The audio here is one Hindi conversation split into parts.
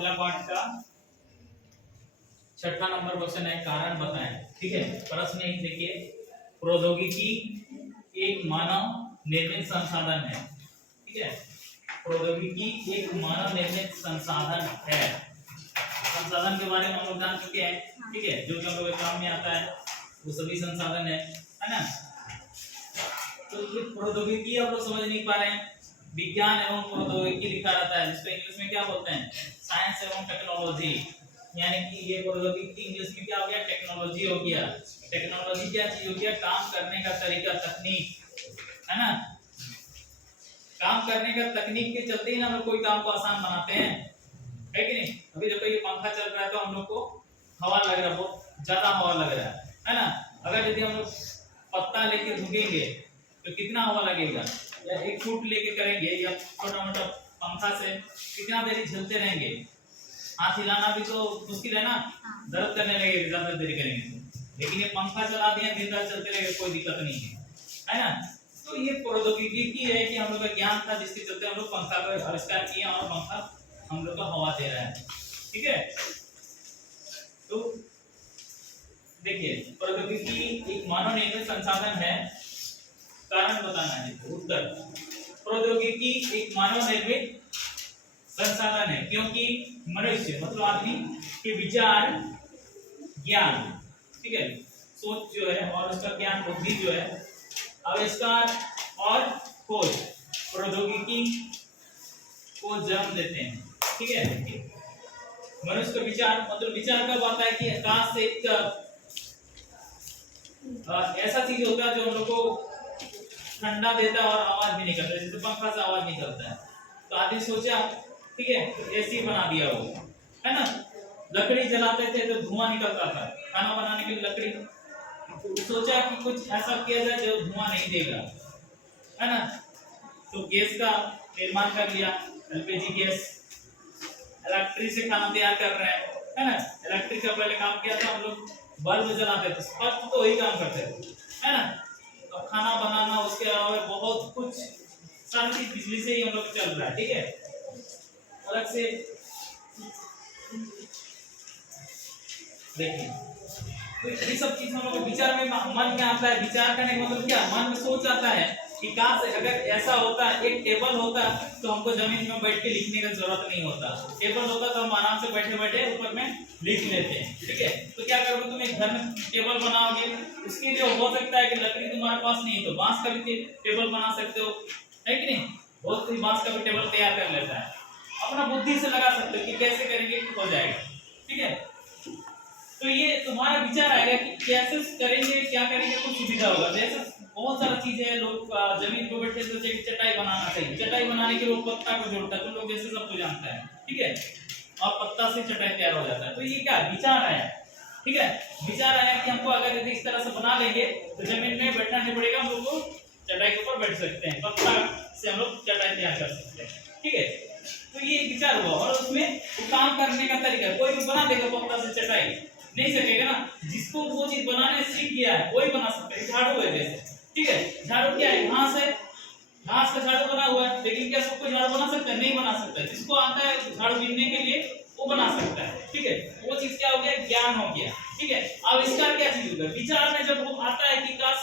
पहला पार्ट का छठा नंबर क्वेश्चन है, कारण बताएं। ठीक है, प्रश्न एक देखिए, प्रौद्योगिकी एक मानव निर्मित संसाधन है। ठीक है, प्रौद्योगिकी एक मानव निर्मित संसाधन है। संसाधन के बारे में हम लोग जान चुके हैं। ठीक है, जो हम लोग काम में आता है वो सभी संसाधन है ना। तो ये प्रौद्योगिकी आप लोग समझ नहीं पा रहे हैं। विज्ञान एवं प्रौद्योगिकी लिखा रहता है, जिसको इंग्लिश में क्या बोलते हैं, साइंस एवं टेक्नोलॉजी। यानी कि ये प्रौद्योगिकी इंग्लिश में क्या हो गया, टेक्नोलॉजी हो गया। टेक्नोलॉजी क्या चीज हो गया, काम करने का तरीका, तकनीक, है ना। काम करने का तकनीक के चलते ही ना हम लोग कोई काम को आसान बनाते हैं, है कि नहीं। अभी देखो ये पंखा चल रहा है तो हम लोग को हवा लग रहा है, बहुत ज्यादा हवा लग रहा है ना। अगर यदि हम लोग पत्ता लेके झुकेंगे तो कितना हवा लगेगा, या एक फुट लेके करेंगे या छोटा मोटा पंखा से कितना देरी झलते रहेंगे। हाथ हिलाना भी तो मुश्किल है ना, दर्द करने लगेगा ज्यादा देरी करेंगे तो। लेकिन ये पंखा चला दिया, दिन रात चलते रहेगा, कोई दिक्कत नहीं है ना। तो ये प्रौद्योगिकी की है कि हम लोग का ज्ञान था जिसके चलते हम लोग पंखा का आविष्कार किए और पंखा हम लोग को हवा दे रहा है। ठीक है, तो देखिए प्रौद्योगिकी एक मानव निर्मित संसाधन है। कारण बताना है। उत्तर, प्रौद्योगिकी एक मानव निर्मित संसाधन है क्योंकि मनुष्य मतलब आदमी के विचार, ज्ञान, ठीक है, सोच जो है और उसका ज्ञान, बुद्धि जो है, आविष्कार और खोज प्रौद्योगिकी को जन्म देते हैं। ठीक है, मनुष्य का विचार मतलब विचार कब आता है कि आकाश से एक ऐसा चीज होता है जो हम लोग को ठंडा देता है और आवाज भी निकलता है, जैसे पंखा से आवाज निकलता है। तो आदमी सोचा, ठीक है, तो एसी बना दिया वो, है ना। लकड़ी जलाते थे तो धुआं निकलता था, खाना बनाने के लिए लकड़ी। तो सोचा कि कुछ ऐसा किया जाए जो धुआं नहीं देगा, है ना। तो गैस का निर्माण कर लिया, एलपीजी गैस। इलेक्ट्रिक से खाना तैयार कर रहे हैं, है ना। इलेक्ट्रिक का पहले काम किया था हम लोग, बल्ब जलाते थे, फर्स्ट तो वही काम करते थे, है ना। अब खाना बनाना, उसके अलावा बहुत कुछ सारी चीज बिजली से ही हम लोग चल रहा है। ठीक है, अलग से देखिए, तो ये सब चीज हम लोग विचार में मन में आता है। विचार करने का मतलब क्या, मन में सोच आता है कि काश अगर ऐसा होता, एक टेबल होता तो हमको जमीन में बैठ के लिखने का जरूरत नहीं होता। टेबल होता तो हम आराम से बैठे बैठे ऊपर में लिख लेते हैं। ठीक है, तो क्या करोगे तुम, एक घर में टेबल बनाओगे, उसके लिए हो सकता है कि लकड़ी तुम्हारे पास नहीं है तो बांस का भी टेबल बना सकते हो, है कि नहीं। बहुत कोई बांस का भी टेबल तैयार कर लेता है, अपना बुद्धि से लगा सकते हो कि कैसे करेंगे हो जाएगा। ठीक है, तो ये तुम्हारा विचार आएगा कि कैसे करेंगे, क्या करेंगे तो सुविधा होगा। जैसे बहुत सारा चीज है, लोग जमीन पे बैठे तो चटाई बनाना चाहिए, चटाई बनाने के लिए पत्ता को जोड़ता है, तो लोग जैसे सबको जानता है। ठीक है, और पत्ता से चटाई तैयार हो जाता है। तो ये क्या विचार आया, ठीक है, विचार आया कि हमको अगर यदि इस तरह से बना लेंगे तो जमीन में बैठना नहीं पड़ेगा, हम लोग को चटाई के ऊपर बैठ सकते हैं, पत्ता से हम लोग चटाई तैयार कर सकते हैं। ठीक है, तो ये विचार हुआ और उसमें काम करने का तरीका, कोई भी बना देगा पत्ता से चटाई नहीं सकेगा ना। जिसको वो चीज बनाने सीख गया है वही बना सकता है। झाड़ू है जैसे, ठीक है, झाड़ू क्या है, घास है, घास का झाड़ू बना हुआ है, लेकिन क्या सबको झाड़ू बना सकता है, नहीं बना सकता है। जिसको आता है झाड़ू बीनने के लिए वो बना सकता है। ठीक है, वो चीज क्या हो गया, ज्ञान हो गया। ठीक है, आविष्कार क्या चीज होगा, विचार में जब वो आता है कि काश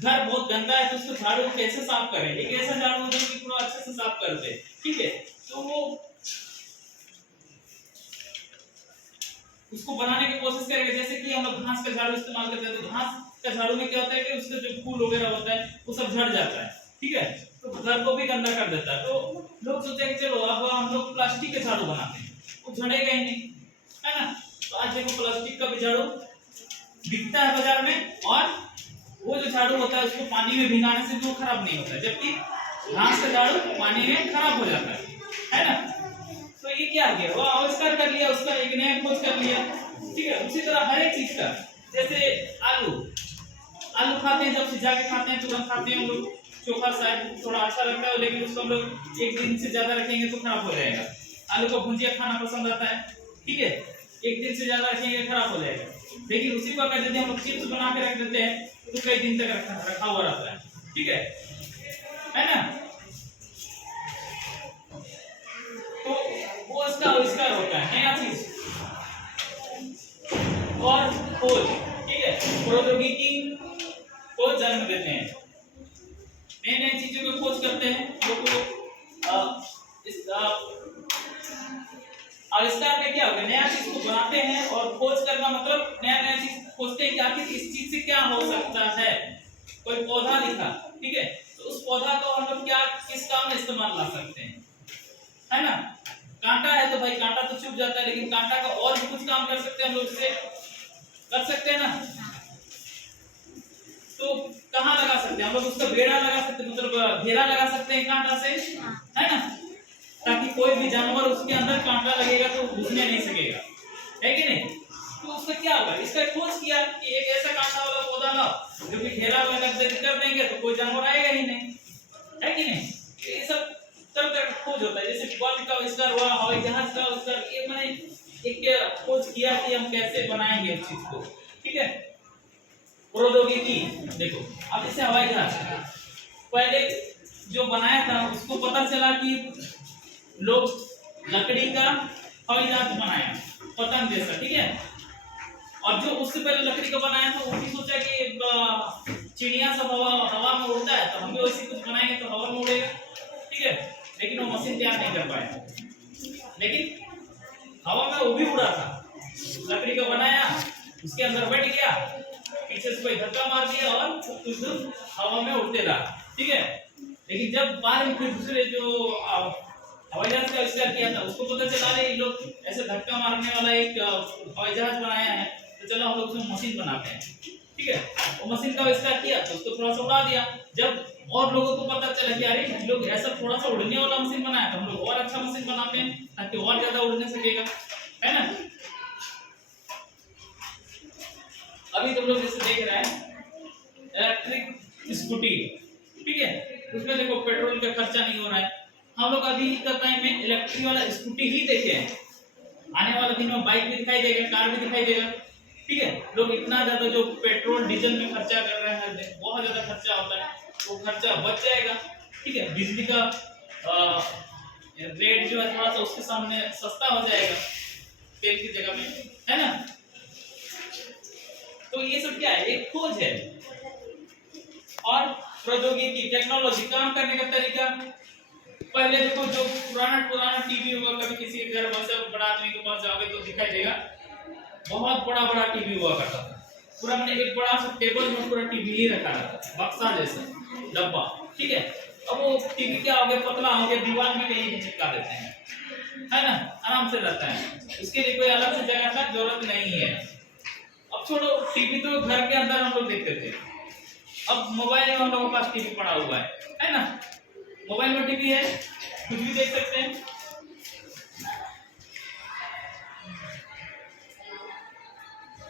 घर बहुत गंदा है तो उसको झाड़ू कैसे साफ करें, एक ऐसा झाड़ू जो कि पूरा अच्छे से साफ कर दे। ठीक है, तो वो उसको बनाने की कोशिश करेंगे। जैसे कि हम लोग घास का झाड़ू इस्तेमाल करते हैं, तो घास का झाड़ू में क्या होता है कि उसका जो फूल वगैरह होता है वो सब झड़ जाता है। ठीक है, तो घर को भी गंदा कर देता है। तो लोग सोचे कि चलो अब हम लोग प्लास्टिक के झाड़ू बनाते हैं, वो झड़ेगा ही नहीं, है ना। तो आज देखो प्लास्टिक का भी झाड़ू बिकता है बाजार में, और वो जो झाड़ू होता है उसको पानी में भिगाने से भी वो खराब नहीं होता है, जबकि घास का झाड़ू पानी में खराब हो जाता है ना। तो ये क्या किया, वो आविष्कार कर लिया, उसका एक नया खोज कर लिया। ठीक है, उसी तरह हर एक चीज का, जैसे आलू खाते हैं, जब सिजा के खाते हैं तुरंत खाते हैं हम लोग, चोखा शायद थोड़ा अच्छा लगता है, लेकिन उसको हम लोग एक दिन से ज्यादा रखेंगे तो खराब हो जाएगा। आलू को भुजिया खाना पसंद आता है, ठीक है, एक दिन से ज्यादा रखेंगे खराब हो जाएगा। लेकिन उसी को अगर यदि हम लोग चिप्स बना के रख देते हैं तो कई दिन तक रखा हुआ रहता है। ठीक है ना। तो वो का आविष्कार होता है, नया चीज और खोज, ठीक है, प्रौद्योगिकी को जन्म देते हैं, नए नए चीजों को खोज करते हैं लोग को। इस आविष्कार में क्या होगा, नया चीज को बनाते हैं और खोज करना मतलब नया नया चीज खोजते हैं कि आखिर इस चीज से क्या हो सकता है। कोई पौधा दिखा, ठीक है, तो उस पौधा को हम लोग क्या किस काम में इस्तेमाल ला सकते हैं, है ना। कांटा है तो भाई कांटा तो चुभ जाता है, लेकिन कांटा का और भी कुछ काम कर सकते हैं हम लोग, इससे कर सकते हैं ना। तो कहाँ लगा सकते हैं हम लोग, उसका बेड़ा लगा सकते हैं, मतलब घेरा लगा सकते हैं कांटा से, है ना, ताकि कोई भी जानवर उसके अंदर कांटा लगेगा तो घुसने नहीं सकेगा, है कि नहीं। तो उसका क्या होगा, इसका खोज किया कि एक ऐसा कांटा वाला पौधा लाओ जो कि घेरा लगा कर देंगे तो कोई जानवर आएगा ही नहीं, है कि नहीं। ये सब तरह तरह का खोज होता है, जैसे बल्ब का आविष्कार हुआ, हवाई जहाज का आविष्कार, ये मैंने एक खोज किया कि हम कैसे बनाएंगे इस चीज को, ठीक है। प्रौद्योगिकी देखो, अब जैसे हवाई जहाज पहले जो बनाया था उसको पता चला कि लोग लकड़ी का हवाई जहाज बनाया, पतंग जैसा, ठीक है। और जो उससे पहले लकड़ी का बनाया था वो भी सोचा कि चिड़िया सब हवा में उड़ता है तो हम भी वैसे कुछ बनाएंगे तो हवा में उड़ेगा, ठीक है। लेकिन वो मशीन तैयार नहीं कर पाया, लेकिन हवा में वो भी उड़ा था, लकड़ी का बनाया, उसके अंदर बैठ गया, पीछे से कोई धक्का मार दिया और कुछ दूर हवा में उड़ते रहा, ठीक है। लेकिन जब बाद में फिर दूसरे जो हवाई जहाज का आविष्कार किया था उसको पता चला ये लोग ऐसे धक्का मारने वाला एक हवाई जहाज बनाया है, तो चलो हम लोग उसमें मशीन बनाते हैं, ठीक है। वो मशीन का आविष्कार किया तो उसको थोड़ा सा उड़ा दिया। जब और लोगों को पता चला कि अरे लोग ऐसा थोड़ा सा उड़ने वाला मशीन बनाया तो हम लोग और अच्छा मशीन बनाते हैं ताकि और ज्यादा उड़ने सकेगा, है ना। अभी तुम लोग जैसे देख रहे हैं इलेक्ट्रिक स्कूटी, ठीक है, उसमें देखो पेट्रोल का खर्चा नहीं हो रहा है। हम लोग अभी का टाइम में इलेक्ट्रिक वाला स्कूटी ही देखे हैं, आने वाले दिन में बाइक भी दिखाई देगा, कार भी दिखाई देगा, ठीक है। लोग इतना ज्यादा जो पेट्रोल डीजल में खर्चा कर रहे हैं, बहुत ज्यादा खर्चा होता है, वो खर्चा बच जाएगा, ठीक है। बिजली का रेट जो है थोड़ा सा उसके सामने सस्ता हो जाएगा तेल की जगह में, है ना। तो ये सब क्या है, एक खोज है। और प्रौद्योगिकी, टेक्नोलॉजी, काम करने का तरीका। पहले देखो जो पुराना टीवी होगा, कभी किसी के घर में से बड़ा आदमी के पास जाओगे तो दिखाई देगा बहुत बड़ा टीवी हुआ करता था, पूरा मैंने एक बड़ा सा टेबल में पूरा टीवी ही रखा था, बक्सा जैसा डब्बा, ठीक है। अब वो टीवी क्या हो गया, पतला हो गया, दीवार में कहीं भी चिपका देते हैं, है ना, आराम से रहता है, इसके लिए कोई अलग से जगह का जरूरत नहीं है। अब छोड़ो टीवी, तो घर के अंदर हम लोग देखते थे, अब मोबाइल में हम लोगों के पास टीवी पड़ा हुआ है ना। मोबाइल में टीवी है, कुछ भी देख सकते हैं,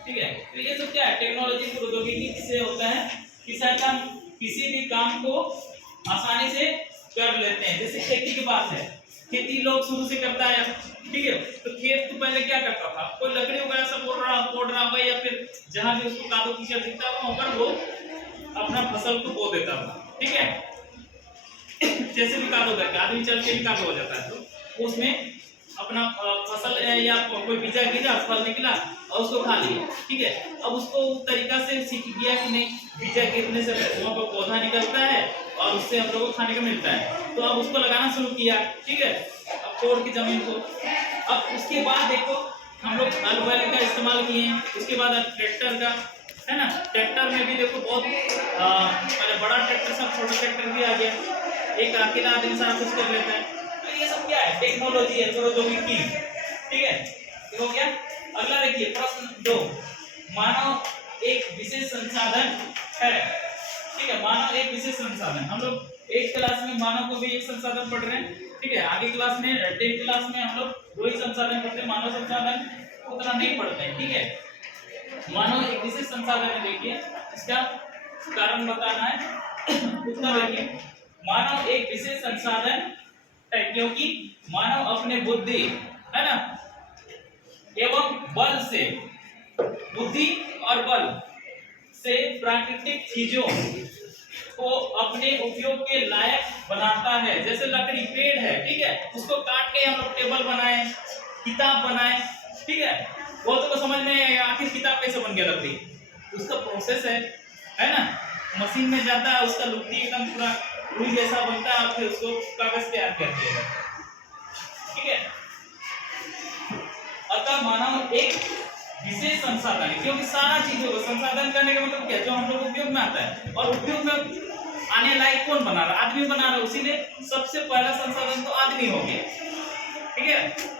ठीक है। तो ये सब क्या है, टेक्नोलॉजी, प्रौद्योगिकी किससे होता है कि सहायता हम किसी भी काम को आसानी से कर लेते हैं। जैसे खेती की बात है, खेती लोग शुरू से करता है, ठीक है। तो खेत तो पहले क्या करता था, कोई लकड़ी वगैरह सब तोड़ रहा होगा या फिर जहां भी उसको कादो कीचड़ दिखता होगा वहां पर वो अपना फसल को बो देता था, ठीक है। जैसे भी कादो करके आदमी चल के भी कादो हो जाता है, तो उसमें अपना फसल या कोई बीजा गिरा, फल निकला और उसको खा लिया, ठीक है। अब उसको उस तरीका से सीख गया कि नहीं, बीजा गिरने से वहाँ पर पौधा निकलता है और उससे हम लोगों को खाने को मिलता है, तो अब उसको लगाना शुरू किया, ठीक है, अब तोड़ की जमीन को। अब उसके बाद देखो हम लोग हल बैल का इस्तेमाल किए, उसके बाद ट्रैक्टर का, है ना। ट्रैक्टर में भी देखो बहुत पहले बड़ा ट्रैक्टर सब छोटा ट्रैक्टर भी आ गया, एक अकेला आदमी सारा कुछ कर लेता है। तो ये सब क्या है, टेक्नोलॉजी है, प्रौद्योगिकी, ठीक है। देखो क्या, अगला देखिए प्रश्न 2, मानव एक विशेष संसाधन है, ठीक है। मानव एक विशेष संसाधन, हम लोग एक क्लास में मानव को भी एक संसाधन पढ़ रहे हैं, ठीक है। आगे क्लास में 10th क्लास में हम लोग 2 ही संसाधन पढ़ते हैं, मानव संसाधन उतना नहीं पढ़ते हैं, ठीक है। मानव एक विशेष संसाधन है, देखिए इसका कारण बताना है। उत्तर देखिए, मानव एक विशेष संसाधन है क्योंकि मानव अपने बुद्धि, है ना, एवं बल से, बुद्धि और बल से प्राकृतिक चीजों को अपने उपयोग के लायक बनाता है। जैसे लकड़ी, पेड़ है, ठीक है, उसको काट के हम लोग टेबल बनाए, किताब बनाए, ठीक है। वो तो समझ में आखिर किताब कैसे बन गया लकड़ी, उसका प्रोसेस है ना। मशीन में जाता है, उसका लुगदी एकदम पूरा रुई जैसा बनता है, आप फिर उसको कागज तैयार करते हैं, ठीक है। अतः मानव एक विशेष संसाधन है, क्योंकि सारा चीजों को संसाधन करने का मतलब क्या, जो हम लोग उपयोग में आता है, और उपयोग में आने लायक कौन बना रहा, आदमी बना रहा है, इसीलिए सबसे पहला संसाधन तो आदमी हो गया, ठीक है।